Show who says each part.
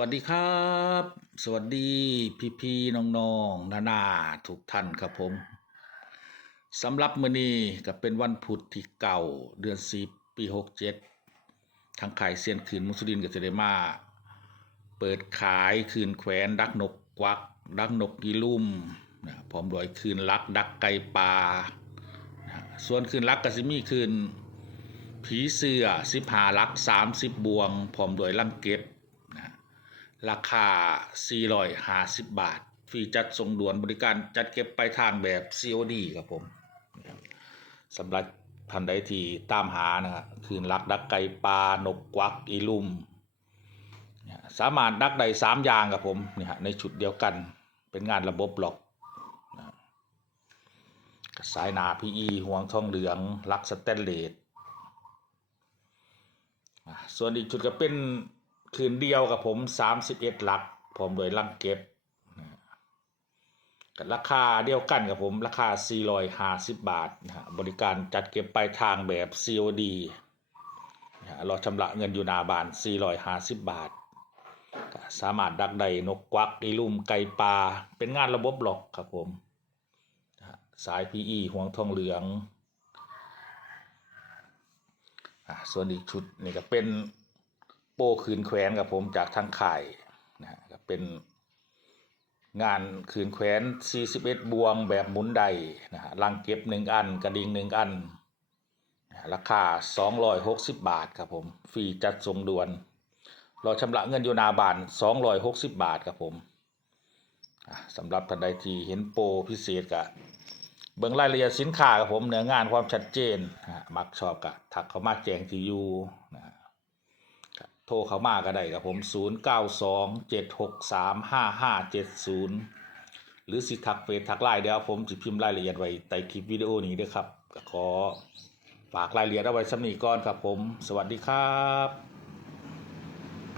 Speaker 1: สวัสดีครับ สวัสดีพี่พี่ๆน้องๆนานาทุกท่านครับผมสำหรับมื้อนี้ก็เป็นวันพุธที่เก่าเดือนสิบปีหกเจ็ดทางขายเซียนคืนมุสลินก็จะได้มาเปิดขายคืนแขวนดักนกกวัก ดักนกกีลุ่มนะพร้อมด้วยคืนลัก ดักไก่ปลานะส่วนคืนลักก็สิมีคืนผีเสื้อสิบหาลักสามสิบบวงพร้อมด้วยลังเก็บ ราคา 450 บาท ฟรีจัดส่งด่วนบริการจัดเก็บไปลายทางแบบ COD ครับผมสำหรับท่านใดที่ตามหานะครับคืนลักดักไก่ปลานกกวักอีลุ่มสามารถดักได้สามอย่างครับผมเนี่ยฮะในชุดเดียวกันเป็นงานระบบหลอกสายหนา PE ห่วงทองเหลืองลักสแตนเลสส่วนอีกจุดก็เป็น คืนเดียวกับผม31หลักพร้อมโดยลังเก็บกับราคาเดียวกันกับผมราคา 450 บาทนะฮะบริการจัดเก็บปลายทางแบบ COD นะรอชำระเงินอยู่นาบาน 450 บาท สามารถดักได้นกกวักอีลุ่มไก่ปลาเป็นงานระบบหลอกครับผมสาย PE ห่วงทองเหลือง ส่วนอีกชุดนี่ก็เป็น โป้คืนแควนกับผมจากทางข่ายนะฮะเป็นงานคืนแควน 41 บวงแบบหมุนใดนะฮะลังเก็บหนึ่งอัน กระดิ่งหนึ่งอัน ราคา 260 บาทครับผมฟรีจัดส่งด่วนรอชำระเงินอยู่หนาบาน 260 บาทครับผมสำหรับท่านใดที่เห็นโปรพิเศษก็เบิ่งรายละเอียดสินค้ากับผมเนื้องานความชัดเจนฮะมักชอบก็ทักเข้ามาแจ้งที่อยู่นะฮะ โทรเข้ามาก็ได้กับผม 0927635570 หรือสิทักเฟซทักไลน์เดี๋ยวผมจะพิมพ์รายละเอียดไว้ใต้คลิปวิดีโอนี้ด้วยครับก็ขอฝากรายละเอียดเอาไว้สำนีก่อนครับผม สวัสดีครับ